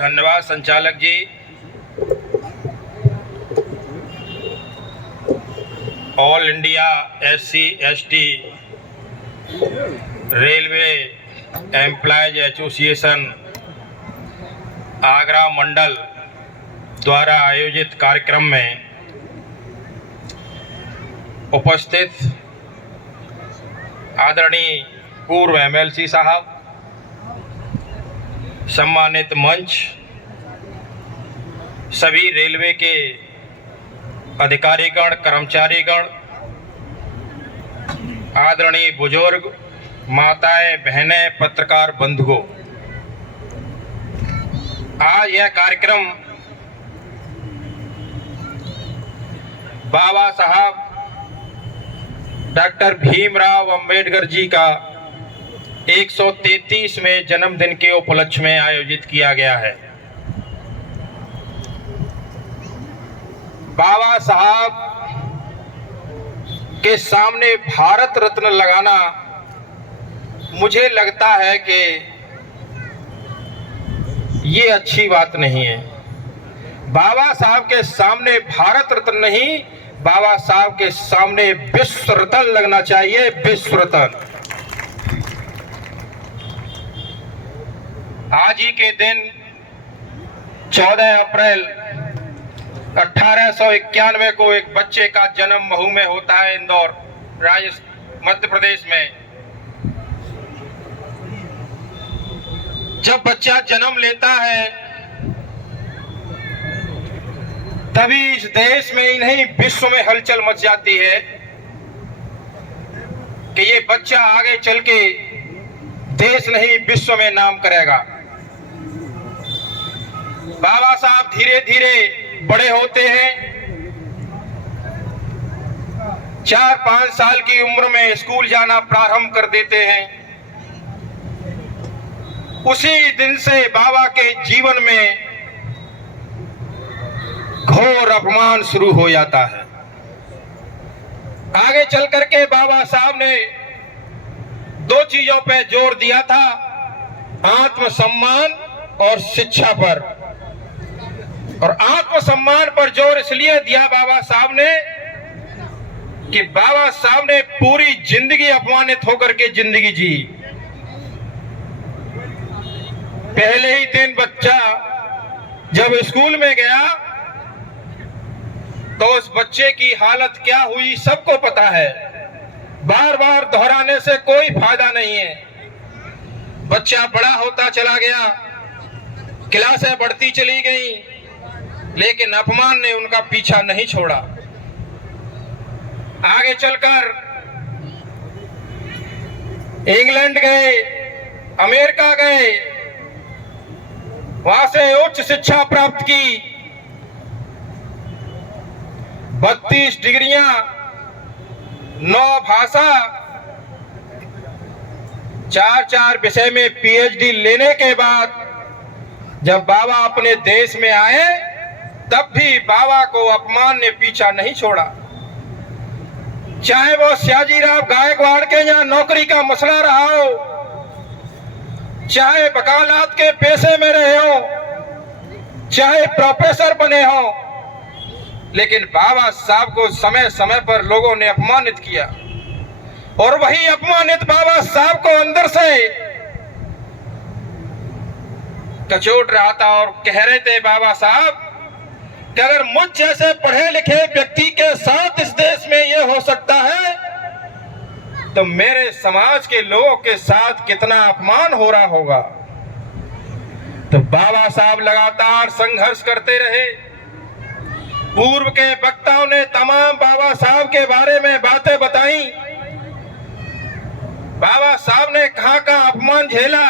धन्यवाद संचालक जी। All India SC ST railway employees association Agra मंडल द्वारा आयोजित कार्यक्रम में उपस्थित आदरणीय पूर्व MLC साहब, सम्मानित मंच, सभी रेलवे के अधिकारीगण, कर्मचारीगण, आदरणीय बुजुर्ग, माताएं, बहनें, पत्रकार बंधुओं, आज यह कार्यक्रम बाबा साहब डॉक्टर भीमराव अंबेडकर जी का 133वें जन्मदिन के उपलक्ष्य में आयोजित किया गया है। बाबा साहब के सामने भारत रत्न लगाना मुझे लगता है कि ये अच्छी बात नहीं है। बाबा साहब के सामने भारत रत्न नहीं, बाबा साहब के सामने विश्व रत्न लगना चाहिए, विश्व रत्न। आज ही के दिन 14 अप्रैल 1891 को एक बच्चे का जन्म महू में होता है, इंदौर, मध्य प्रदेश में। जब बच्चा जन्म लेता है तभी इस देश में ही नहीं, विश्व में हलचल मच जाती है कि ये बच्चा आगे चल के देश नहीं विश्व में नाम करेगा। बाबा साहब धीरे धीरे बड़े होते हैं। 4-5 साल की उम्र में स्कूल जाना प्रारंभ कर देते हैं। उसी दिन से बाबा के जीवन में घोर अपमान शुरू हो जाता है। आगे चल करके बाबा साहब ने 2 चीजों पे जोर दिया था, आत्मसम्मान और शिक्षा पर। और आत्मसम्मान पर जोर इसलिए दिया बाबा साहब ने कि बाबा साहब ने पूरी जिंदगी अपमानित होकर के जिंदगी जी। पहले ही दिन बच्चा जब स्कूल में गया तो उस बच्चे की हालत क्या हुई सबको पता है। बार बार दोहराने से कोई फायदा नहीं है। बच्चा बड़ा होता चला गया, क्लासें बढ़ती चली गई, लेकिन अपमान ने उनका पीछा नहीं छोड़ा। आगे चलकर इंग्लैंड गए, अमेरिका गए, वहां से उच्च शिक्षा प्राप्त की। 32 डिग्रियां, 9 भाषा, 4 विषय में PhD लेने के बाद जब बाबा अपने देश में आए तब भी बाबा को अपमान ने पीछा नहीं छोड़ा। चाहे वो सयाजीराव गायकवाड़ के यहाँ नौकरी का मसला रहा हो, चाहे वकालत के पेशे में रहे हो, चाहे प्रोफेसर बने हो, लेकिन बाबा साहब को समय समय पर लोगों ने अपमानित किया। और वही अपमानित बाबा साहब को अंदर से कचोट रहा था और कह रहे थे बाबा साहब कि अगर मुझ जैसे पढ़े लिखे व्यक्ति के साथ इस देश में यह हो सकता है तो मेरे समाज के लोगों के साथ कितना अपमान हो रहा होगा। तो बाबा साहब लगातार संघर्ष करते रहे। पूर्व के वक्ताओं ने तमाम बाबा साहब के बारे में बातें बताई। बाबा साहब ने कहां का अपमान झेला,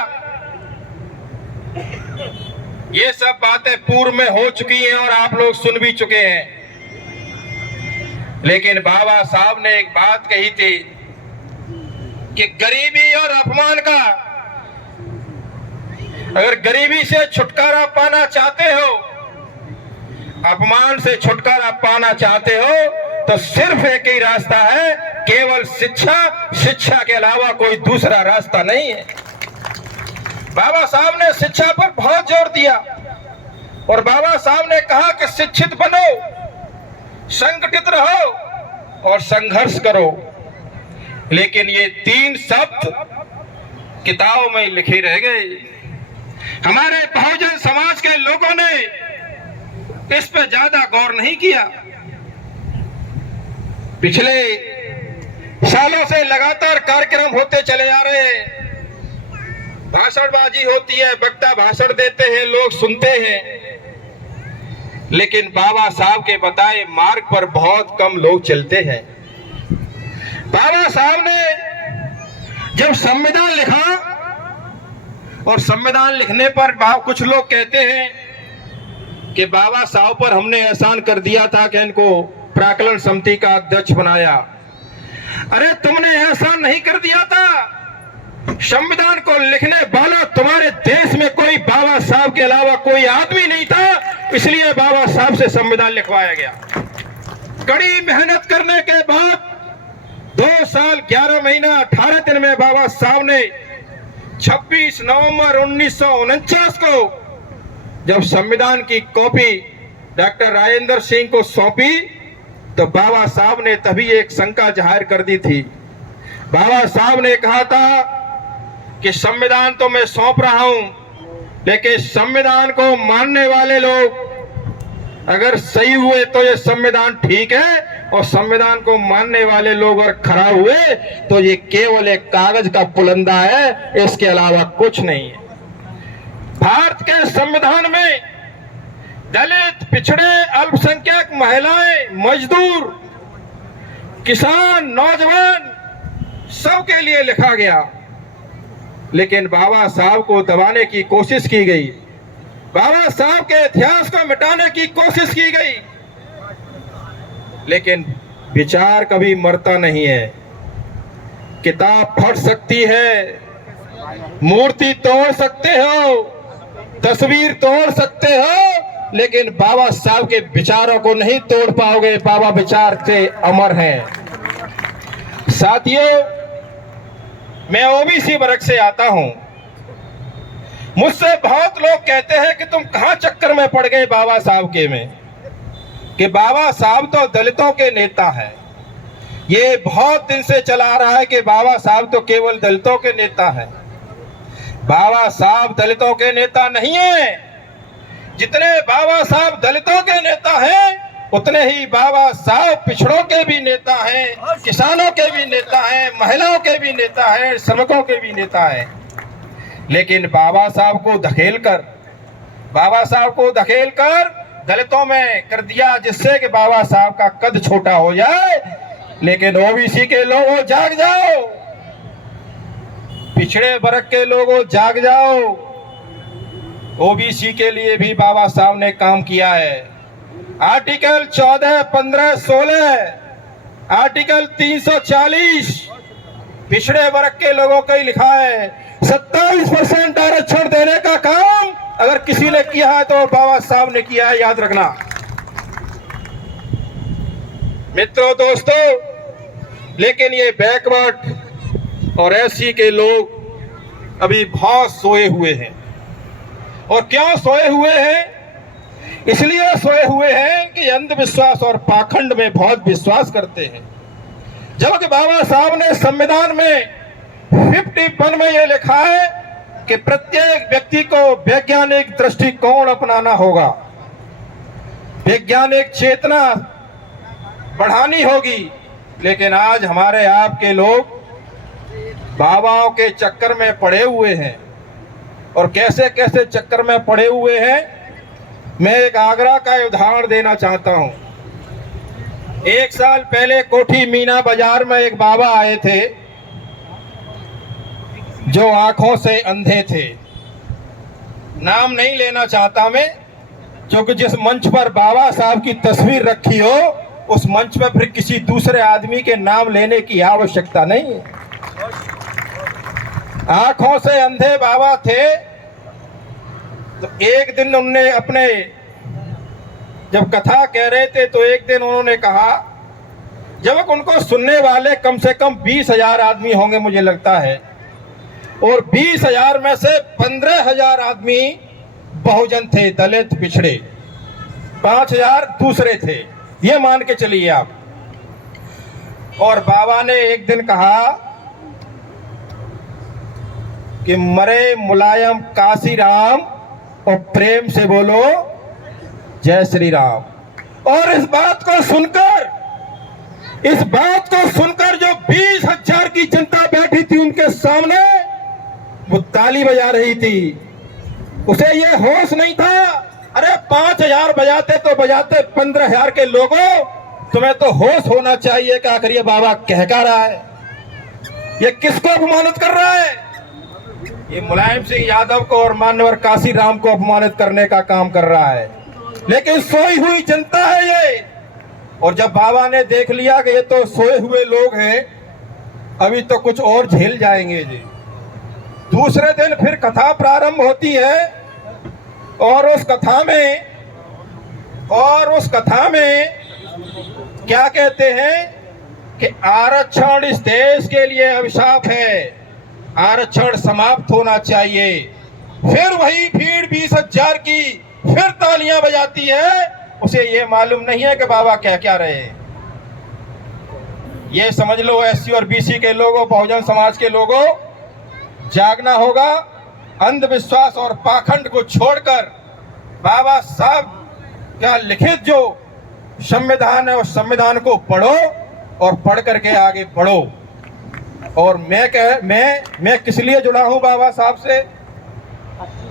ये सब बातें पूर्व में हो चुकी हैं और आप लोग सुन भी चुके हैं। लेकिन बाबा साहब ने एक बात कही थी कि गरीबी और अपमान का, अगर गरीबी से छुटकारा पाना चाहते हो, अपमान से छुटकारा पाना चाहते हो, तो सिर्फ एक ही रास्ता है, केवल शिक्षा। शिक्षा के अलावा कोई दूसरा रास्ता नहीं है। बाबा साहब ने शिक्षा पर बहुत जोर दिया। और बाबा साहब ने कहा कि शिक्षित बनो, संगठित रहो और संघर्ष करो। लेकिन ये 3 शब्द किताबों में लिखे रह गए। हमारे बहुजन समाज के लोगों ने इस पे ज्यादा गौर नहीं किया। पिछले सालों से लगातार कार्यक्रम होते चले जा रहे हैं, भाषणबाजी होती है, वक्ता भाषण देते हैं, लोग सुनते हैं, लेकिन बाबा साहब के बताए मार्ग पर बहुत कम लोग चलते हैं। बाबा साहब ने जब संविधान लिखा, और संविधान लिखने पर कुछ लोग कहते हैं कि बाबा साहब पर हमने एहसान कर दिया था कि इनको प्राक्कलन समिति का अध्यक्ष बनाया। अरे तुमने एहसान नहीं कर दिया था, संविधान को लिखने वाला तुम्हारे देश में कोई बाबा साहब के अलावा कोई आदमी नहीं था, इसलिए बाबा साहब से संविधान लिखवाया गया। कड़ी मेहनत करने के बाद 2 साल 11 महीना 18 दिन में बाबा साहब ने 26 नवंबर 1949 को जब संविधान की कॉपी डॉक्टर राजेंद्र सिंह को सौंपी, तो बाबा साहब ने तभी एक शंका जाहिर कर दी थी। बाबा साहब ने कहा था कि संविधान तो मैं सौंप रहा हूं, लेकिन संविधान को मानने वाले लोग अगर सही हुए तो ये संविधान ठीक है, और संविधान को मानने वाले लोग अगर खराब हुए तो ये केवल एक कागज का पुलंदा है, इसके अलावा कुछ नहीं है। भारत के संविधान में दलित, पिछड़े, अल्पसंख्यक, महिलाएं, मजदूर, किसान, नौजवान सबके लिए लिखा गया, लेकिन बाबा साहब को दबाने की कोशिश की गई, बाबा साहब के इतिहास को मिटाने की कोशिश की गई। लेकिन विचार कभी मरता नहीं है। किताब फट सकती है, मूर्ति तोड़ सकते हो, तस्वीर तोड़ सकते हो, लेकिन बाबा साहब के विचारों को नहीं तोड़ पाओगे। बाबा विचार से अमर हैं। साथियों, मैं ओबीसी वर्ग से आता हूं। मुझसे बहुत लोग कहते हैं कि तुम कहां चक्कर में पड़ गए बाबा साहब के में, कि बाबा साहब तो दलितों के नेता हैं। ये बहुत दिन से चला आ रहा है कि बाबा साहब तो केवल दलितों के नेता हैं। बाबा साहब दलितों के नेता नहीं है। जितने बाबा साहब दलितों के नेता हैं, उतने ही बाबा साहब पिछड़ों के भी नेता हैं, किसानों के भी नेता हैं, महिलाओं के भी नेता हैं, श्रमिकों के भी नेता हैं। लेकिन बाबा साहब को धकेल कर दलितों में कर दिया, जिससे कि बाबा साहब का कद छोटा हो जाए। लेकिन ओबीसी के लोगों जाग जाओ, पिछड़े वर्ग के लोगों जाग जाओ। ओबीसी के लिए भी बाबा साहब ने काम किया है। आर्टिकल 14, 15, 16, आर्टिकल 340 पिछड़े वर्ग के लोगों का ही लिखा है। 27% आरक्षण देने का काम अगर किसी ने किया है तो बाबा साहब ने किया है, याद रखना। मित्रों, दोस्तों, लेकिन ये बैकवर्ड और एससी के लोग अभी बहुत सोए हुए हैं। और क्यों सोए हुए हैं? इसलिए सोए हुए हैं कि अंधविश्वास और पाखंड में बहुत विश्वास करते हैं। जबकि बाबा साहब ने संविधान में 51 में यह लिखा है कि प्रत्येक व्यक्ति को वैज्ञानिक दृष्टिकोण अपनाना होगा, वैज्ञानिक चेतना बढ़ानी होगी। लेकिन आज हमारे आपके लोग बाबाओं के चक्कर में पड़े हुए हैं। और कैसे कैसे चक्कर में पड़े हुए हैं, मैं एक आगरा का उदाहरण देना चाहता हूं। 1 साल पहले कोठी मीना बाजार में एक बाबा आए थे जो आंखों से अंधे थे। नाम नहीं लेना चाहता मैं, क्योंकि जिस मंच पर बाबा साहब की तस्वीर रखी हो, उस मंच पर फिर किसी दूसरे आदमी के नाम लेने की आवश्यकता नहीं है। आंखों से अंधे बाबा थे। तो एक दिन उनने अपने जब कथा कह रहे थे, तो एक दिन उन्होंने कहा, जब उनको सुनने वाले कम से कम 20,000 आदमी होंगे मुझे लगता है, और 20,000 में से 15,000 आदमी बहुजन थे, दलित, पिछड़े। 5000 दूसरे थे, ये मान के चलिए आप। और बाबा ने एक दिन कहा कि मरे मुलायम काशीराम और प्रेम से बोलो जय श्री राम। और इस बात को सुनकर जो 20,000 की जनता बैठी थी उनके सामने, वो ताली बजा रही थी। उसे ये होश नहीं था, अरे 5,000 बजाते तो बजाते 15,000 के लोगों, तुम्हें तो होश होना चाहिए कि आखिर ये बाबा कह क्या रहा है, ये किसको अपमानित कर रहा है। ये मुलायम सिंह यादव को और मान्यवर काशीराम को अपमानित करने का काम कर रहा है, लेकिन सोई हुई जनता है ये। और जब बाबा ने देख लिया कि ये तो सोए हुए लोग हैं, अभी तो कुछ और झेल जाएंगे जी। दूसरे दिन फिर कथा प्रारंभ होती है और उस कथा में क्या कहते हैं कि आरक्षण इस देश के लिए अभिशाप है, आरक्षण समाप्त होना चाहिए। फिर वही भीड़ 20,000 की फिर तालियां बजाती है। उसे ये मालूम नहीं है कि बाबा क्या क्या रहे हैं। ये समझ लो एससी और बीसी के लोगों, बहुजन समाज के लोगों, जागना होगा। अंधविश्वास और पाखंड को छोड़कर बाबा साहब का लिखित जो संविधान है उस संविधान को पढ़ो और पढ़ करके आगे बढ़ो। और मैं किस लिए जुड़ा हूं बाबा साहब से?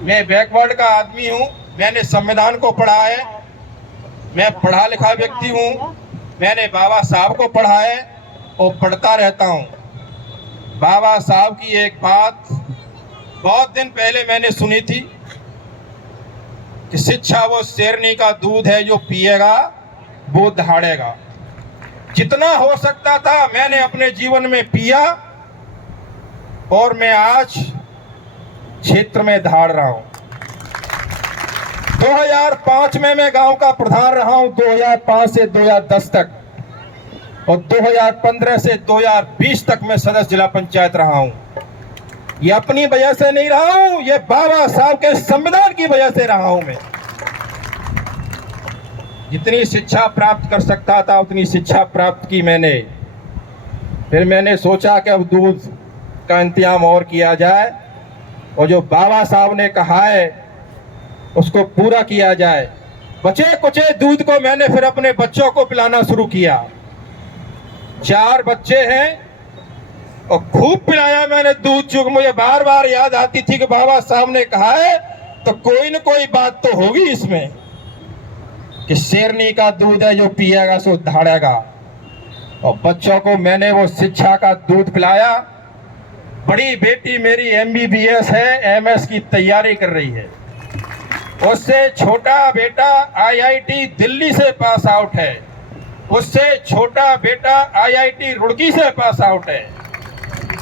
मैं बैकवर्ड का आदमी हूं, मैंने संविधान को पढ़ा है, मैं पढ़ा लिखा व्यक्ति हूं, मैंने बाबा साहब को पढ़ा है और पढ़ता रहता हूं। बाबा साहब की एक बात बहुत दिन पहले मैंने सुनी थी कि शिक्षा वो शेरनी का दूध है, जो पिएगा वो दहाड़ेगा। जितना हो सकता था मैंने अपने जीवन में पिया और मैं आज क्षेत्र में दहाड़ रहा हूं। 2005 में मैं गांव का प्रधान रहा हूं, 2005 से 2010 तक, और 2015 से 2020 तक मैं सदस्य जिला पंचायत रहा हूं। ये अपनी वजह से नहीं रहा हूं, ये बाबा साहब के संविधान की वजह से रहा हूं। मैं जितनी शिक्षा प्राप्त कर सकता था उतनी शिक्षा प्राप्त की मैंने। फिर मैंने सोचा कि अब दूध का इंतजाम और किया जाए और जो बाबा साहब ने कहा है उसको पूरा किया जाए। बचे कुचे दूध को मैंने फिर अपने बच्चों को पिलाना शुरू किया। 4 बच्चे हैं और खूब पिलाया मैंने दूध, जो मुझे बार बार याद आती थी कि बाबा साहब ने कहा है तो कोई न कोई बात तो होगी इसमें कि शेरनी का दूध है, जो पिएगा सो दहाड़ेगा। और बच्चों को मैंने वो शिक्षा का दूध पिलाया। बड़ी बेटी मेरी MBBS है, MS की तैयारी कर रही है। उससे छोटा बेटा IIT दिल्ली से पास आउट है, उससे छोटा बेटा IIT रुड़की से पास आउट है,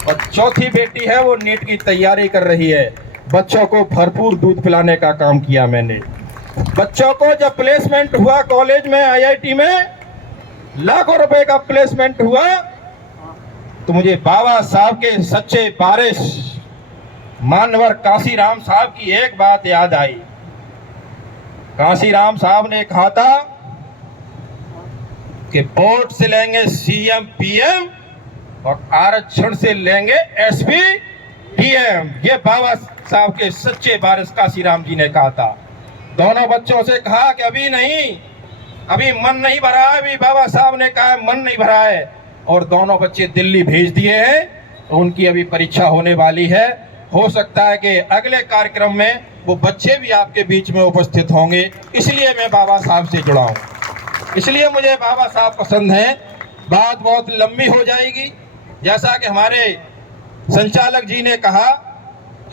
और चौथी बेटी है वो नीट की तैयारी कर रही है। बच्चों को भरपूर दूध पिलाने का काम किया मैंने। बच्चों को जब प्लेसमेंट हुआ कॉलेज में, IIT में लाखों रुपए का प्लेसमेंट हुआ, तो मुझे बाबा साहब के सच्चे वारिस मान्यवर काशीराम साहब की एक बात याद आई। काशीराम साहब ने कहा था कि वोट से लेंगे CM PM और आरक्षण से लेंगे SP DM। ये बाबा साहब के सच्चे वारिस काशीराम जी ने कहा था। दोनों बच्चों से कहा कि अभी नहीं, अभी मन नहीं भरा है, अभी बाबा साहब ने कहा मन नहीं भरा है, और दोनों बच्चे दिल्ली भेज दिए हैं। उनकी अभी परीक्षा होने वाली है। हो सकता है कि अगले कार्यक्रम में वो बच्चे भी आपके बीच में उपस्थित होंगे। इसलिए मैं बाबा साहब से जुड़ा हूँ, इसलिए मुझे बाबा साहब पसंद हैं। बात बहुत लंबी हो जाएगी। जैसा कि हमारे संचालक जी ने कहा,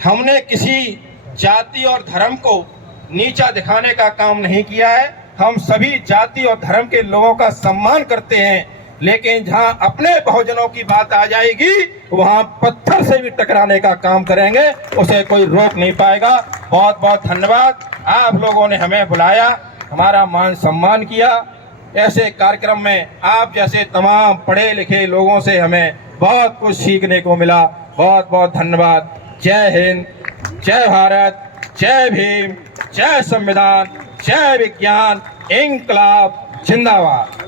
हमने किसी जाति और धर्म को नीचा दिखाने का काम नहीं किया है। हम सभी जाति और धर्म के लोगों का सम्मान करते हैं, लेकिन जहां अपने बहुजनों की बात आ जाएगी वहां पत्थर से भी टकराने का काम करेंगे, उसे कोई रोक नहीं पाएगा। बहुत बहुत धन्यवाद। आप लोगों ने हमें बुलाया, हमारा मान सम्मान किया। ऐसे कार्यक्रम में आप जैसे तमाम पढ़े लिखे लोगों से हमें बहुत कुछ सीखने को मिला। बहुत बहुत धन्यवाद। जय हिंद, जय भारत, जय भीम, जय संविधान, जय विज्ञान, इंकलाब जिंदाबाद।